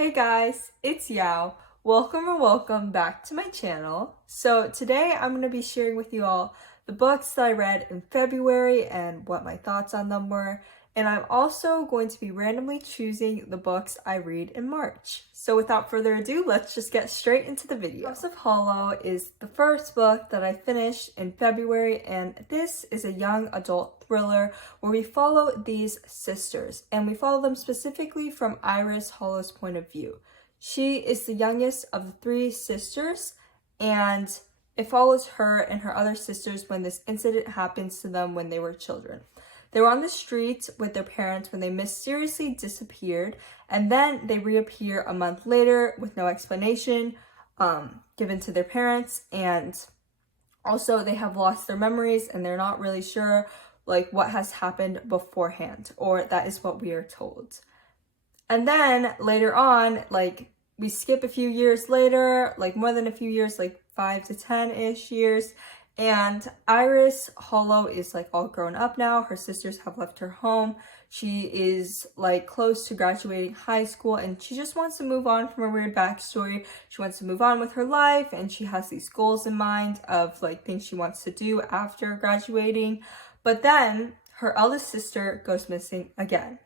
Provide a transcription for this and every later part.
Hey guys, it's Yao. Welcome back to my channel. So today I'm going to be sharing with you all the books that I read in February and what my thoughts on them were. And I'm also going to be randomly choosing the books I read in March. So without further ado, let's just get straight into the video. House of Hollow is the first book that I finished in February, and this is a young adult thriller where we follow these sisters, and we follow them specifically from Iris Hollow's point of view. She is the youngest of the three sisters, and it follows her and her other sisters when this incident happens to them when they were children. They were on the street with their parents when they mysteriously disappeared, and then they reappear a month later with no explanation given to their parents, and also they have lost their memories and they're not really sure what has happened beforehand, or that is what we are told. And then later on, we skip a few years later, more than a few years, 5 to 10-ish years, and Iris Hollow is all grown up now. Her sisters have left her home. She is close to graduating high school, and she just wants to move on from her weird backstory. She wants to move on with her life, and she has these goals in mind of things she wants to do after graduating. But then her eldest sister goes missing again.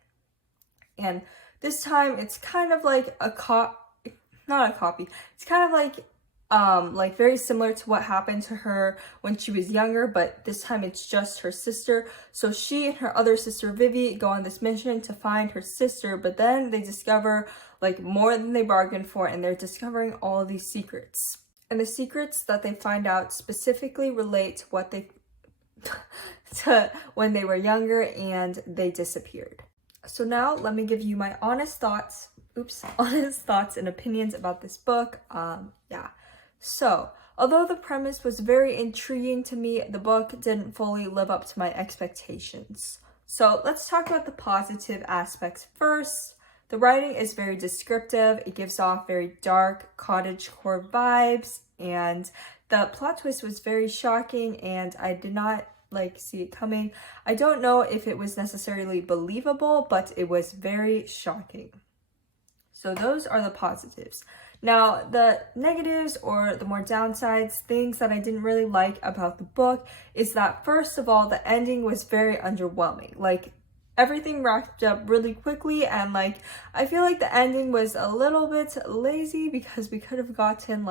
And this time it's kind of not a copy. It's kind of very similar to what happened to her when she was younger, but this time it's just her sister. So she and her other sister Vivi go on this mission to find her sister, but then they discover more than they bargained for, and they're discovering all of these secrets. And the secrets that they find out specifically relate to what they to when they were younger and they disappeared. So now let me give you my honest thoughts and opinions about this book. So, although the premise was very intriguing to me, the book didn't fully live up to my expectations. So, let's talk about the positive aspects first. The writing is very descriptive. It gives off very dark cottagecore vibes, and the plot twist was very shocking, and I did not see it coming. I don't know if it was necessarily believable, but it was very shocking. So those are the positives. Now, the negatives, or the more downsides, things that I didn't really like about the book, is that first of all, the ending was very underwhelming. Everything wrapped up really quickly, and I feel like the ending was a little bit lazy, because we could have gotten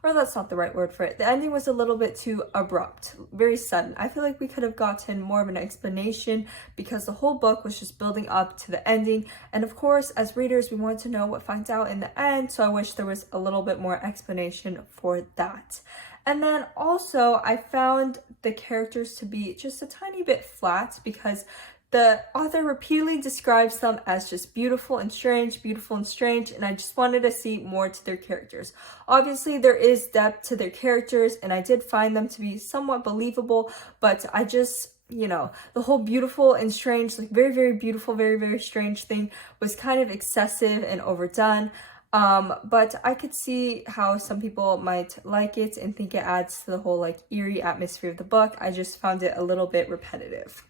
or that's not the right word for it. The ending was a little bit too abrupt, very sudden. I feel like we could have gotten more of an explanation, because the whole book was just building up to the ending. And of course, as readers, we want to know what finds out in the end, so I wish there was a little bit more explanation for that. And then also, I found the characters to be just a tiny bit flat, because the author repeatedly describes them as just beautiful and strange, and I just wanted to see more to their characters. Obviously, there is depth to their characters, and I did find them to be somewhat believable, but I just, the whole beautiful and strange, very, very beautiful, very, very strange thing was kind of excessive and overdone. But I could see how some people might like it and think it adds to the whole eerie atmosphere of the book. I just found it a little bit repetitive.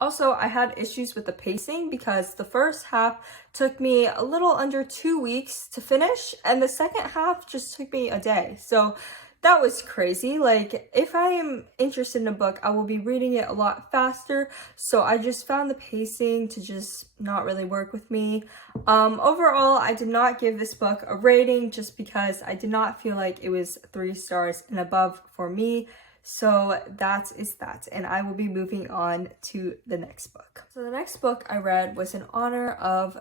Also, I had issues with the pacing, because the first half took me a little under 2 weeks to finish, and the second half just took me a day. So that was crazy. If I am interested in a book, I will be reading it a lot faster. So I just found the pacing to just not really work with me. Overall, I did not give this book a rating, just because I did not feel like it was 3 stars and above for me. So that is that, and I will be moving on to the next book. So the next book I read was in honor of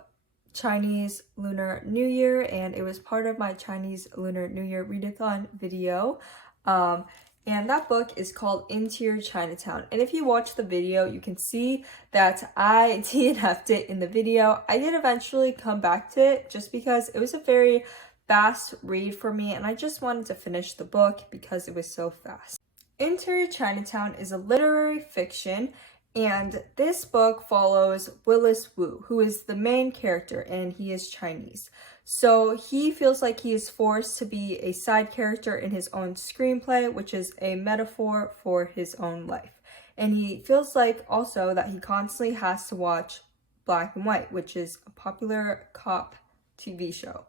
Chinese Lunar New Year, and it was part of my Chinese Lunar New Year readathon video. And that book is called Interior Chinatown. And if you watch the video, you can see that I DNF'd it in the video. I did eventually come back to it, just because it was a very fast read for me, and I just wanted to finish the book because it was so fast. Interior Chinatown is a literary fiction, and this book follows Willis Wu, who is the main character, and he is Chinese. So he feels like he is forced to be a side character in his own screenplay, which is a metaphor for his own life. And he feels like also that he constantly has to watch Black and White, which is a popular cop TV show.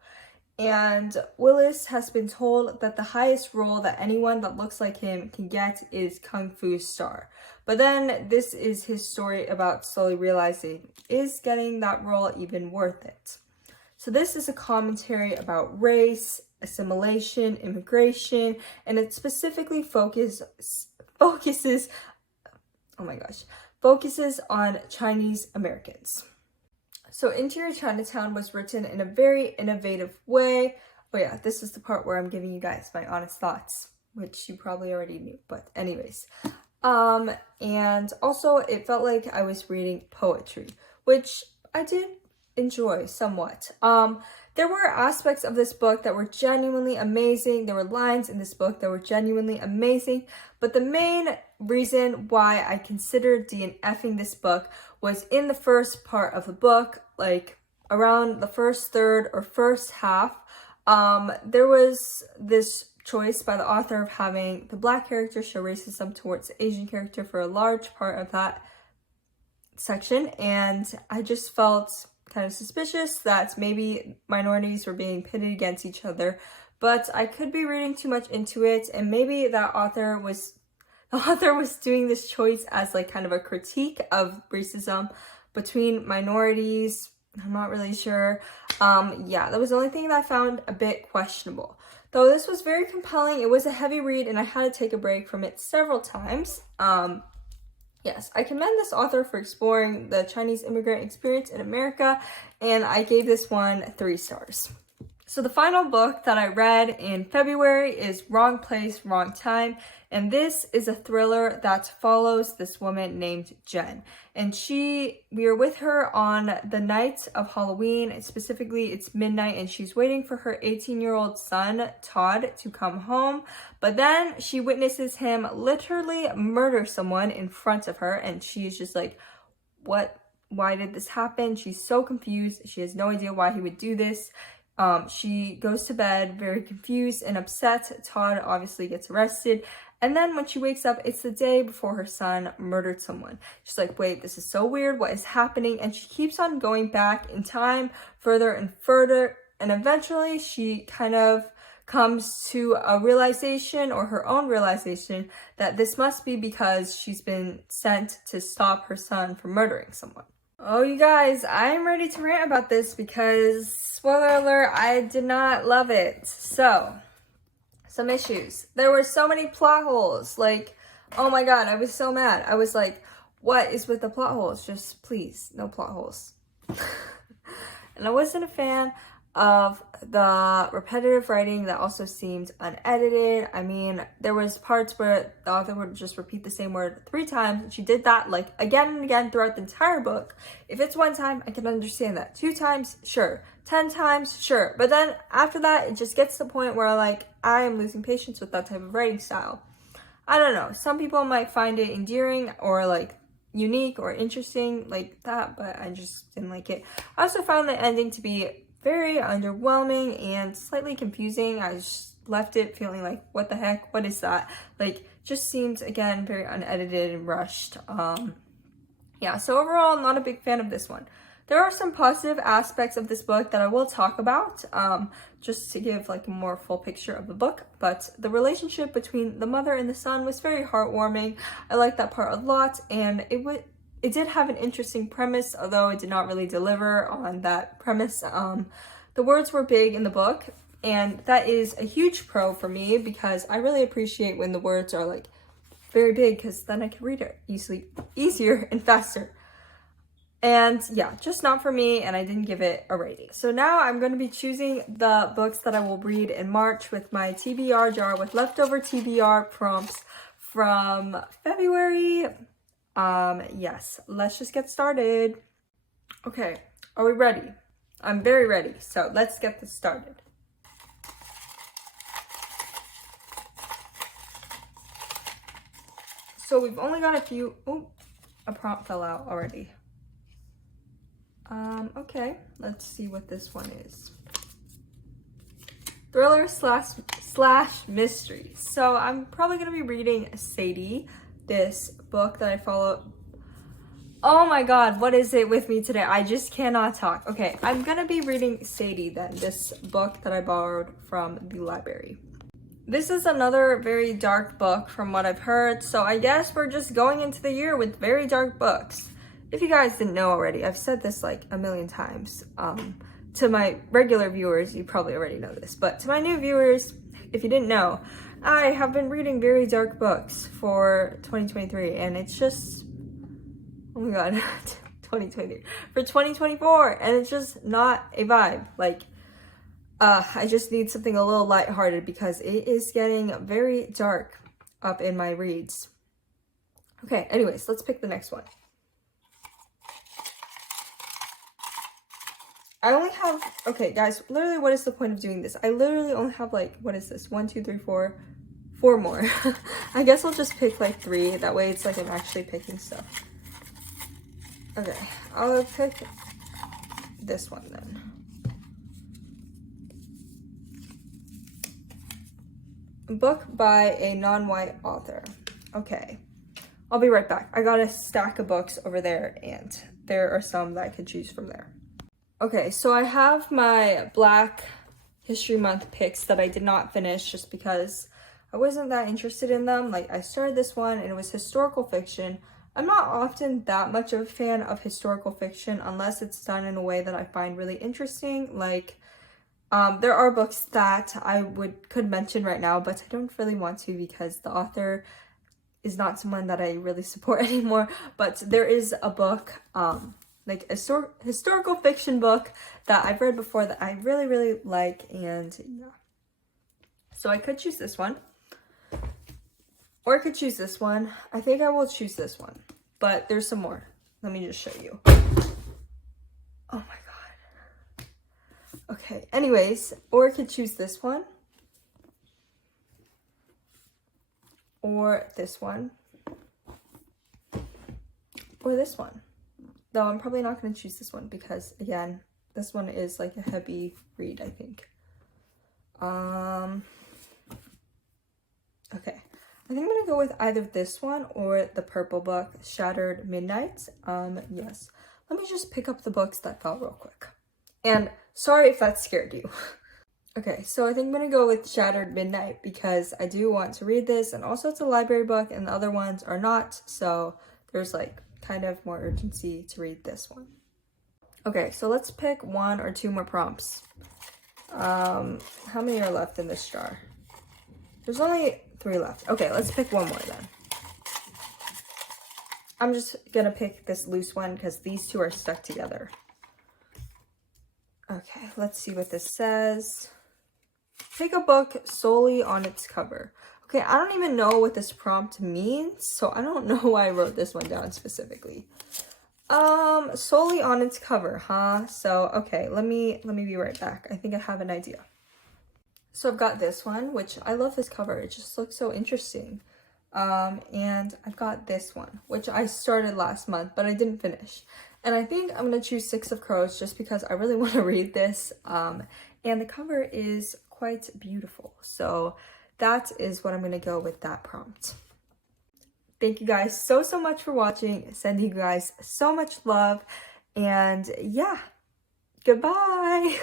And Willis has been told that the highest role that anyone that looks like him can get is Kung Fu star. But then this is his story about slowly realizing, is getting that role even worth it? So this is a commentary about race, assimilation, immigration, and it specifically focuses on Chinese Americans. So Interior Chinatown was written in a very innovative way. Oh yeah, this is the part where I'm giving you guys my honest thoughts, which you probably already knew, but anyways. And also it felt like I was reading poetry, which I did enjoy somewhat. There were aspects of this book that were genuinely amazing. There were lines in this book that were genuinely amazing, but the main reason why I considered DNFing this book was in the first part of the book, like around the first third or first half. There was this choice by the author of having the Black character show racism towards the Asian character for a large part of that section, and I just felt kind of suspicious that maybe minorities were being pitted against each other, but I could be reading too much into it, and maybe the author was doing this choice as like kind of a critique of racism between minorities. I'm not really sure. Yeah, that was the only thing that I found a bit questionable. Though this was very compelling, it was a heavy read and I had to take a break from it several times. Yes, I commend this author for exploring the Chinese immigrant experience in America, and I gave this one 3 stars. So the final book that I read in February is Wrong Place, Wrong Time, and this is a thriller that follows this woman named Jen. And we are with her on the night of Halloween, specifically it's midnight, and she's waiting for her 18-year-old son, Todd, to come home. But then she witnesses him literally murder someone in front of her, and she's just like, what? Why did this happen? She's so confused. She has no idea why he would do this. She goes to bed very confused and upset. Todd obviously gets arrested. And then when she wakes up, it's the day before her son murdered someone. She's like, wait, this is so weird. What is happening? And she keeps on going back in time further and further. And eventually she kind of comes to a realization, or her own realization, that this must be because she's been sent to stop her son from murdering someone. Oh, you guys, I'm ready to rant about this because, spoiler alert, I did not love it. So, some issues. There were so many plot holes. Like, oh my god, I was so mad. I was like, what is with the plot holes? Just please, no plot holes. And I wasn't a fan of the repetitive writing that also seemed unedited. I mean, there was parts where the author would just repeat the same word 3 times, and she did that like again and again throughout the entire book. If it's 1 time, I can understand that. 2 times, sure. 10 times, sure. But then after that, it just gets to the point where like I am losing patience with that type of writing style. I don't know. Some people might find it endearing or like unique or interesting like that, but I just didn't like it. I also found the ending to be very underwhelming and slightly confusing. I just left it feeling like, what the heck? What is that? Like, just seemed, again, very unedited and rushed. Yeah, so overall, not a big fan of this one. There are some positive aspects of this book that I will talk about, just to give like a more full picture of the book. But the relationship between the mother and the son was very heartwarming. I liked that part a lot, and it did have an interesting premise, although it did not really deliver on that premise. The words were big in the book, and that is a huge pro for me because I really appreciate when the words are like very big, because then I can read it easier and faster. And yeah, just not for me, and I didn't give it a rating. So now I'm going to be choosing the books that I will read in March with my TBR jar with leftover TBR prompts from February. Yes, let's just get started. Okay, are we ready? I'm very ready, so let's get this started. So we've only got a few. Oh, a prompt fell out already. Okay, let's see what this one is. Thriller slash mystery. So I'm probably gonna be reading Sadie, this book that I follow Oh my god, what is it with me today? I just cannot talk. Okay, I'm gonna be reading Sadie then, this book that I borrowed from the library. This is another very dark book from what I've heard, so I guess we're just going into the year with very dark books. If you guys didn't know already, I've said this like a million times. To my regular viewers, you probably already know this, but to my new viewers, if you didn't know, I have been reading very dark books for 2023, and it's just, oh my god, 2023, for 2024, and it's just not a vibe. Like, I just need something a little lighthearted because it is getting very dark up in my reads. Okay, anyways, let's pick the next one. I only have, okay guys, literally what is the point of doing this? I literally only have like, what is this? 1, 2, 3, 4 more. I guess I'll just pick like 3. That way it's like I'm actually picking stuff. Okay, I'll pick this one then. A book by a non-white author. Okay, I'll be right back. I got a stack of books over there and there are some that I could choose from there. Okay, so I have my Black History Month picks that I did not finish just because I wasn't that interested in them. Like, I started this one and it was historical fiction. I'm not often that much of a fan of historical fiction unless it's done in a way that I find really interesting. Like, there are books that I could mention right now, but I don't really want to because the author is not someone that I really support anymore. But there is a book, like a historical fiction book that I've read before that I really, really like, and yeah. So I could choose this one, or I could choose this one. I think I will choose this one, but there's some more. Let me just show you. Oh my god. Okay, anyways, or I could choose this one, or this one, or this one. Though I'm probably not going to choose this one because, again, this one is like a heavy read, I think. Okay. I think I'm going to go with either this one or the purple book, Shattered Midnight. Yes. Let me just pick up the books that fell real quick. And sorry if that scared you. Okay, so I think I'm going to go with Shattered Midnight because I do want to read this, and also it's a library book and the other ones are not, so there's like kind of more urgency to read this one. Okay, so let's pick 1 or 2 more prompts. How many are left in this jar? There's only 3 left. Okay, let's pick 1 more then. I'm just gonna pick this loose one because these 2 are stuck together. Okay, let's see what this says. Pick a book solely on its cover. Okay, I don't even know what this prompt means, so I don't know why I wrote this one down specifically. Solely on its cover, huh? So, okay, let me be right back. I think I have an idea. So I've got this one, which I love this cover. It just looks so interesting. And I've got this one, which I started last month, but I didn't finish. And I think I'm gonna choose 6 of Crows just because I really want to read this. And the cover is quite beautiful. So that is what I'm going to go with that prompt. Thank you guys so much for watching. Sending you guys so much love. And yeah, goodbye.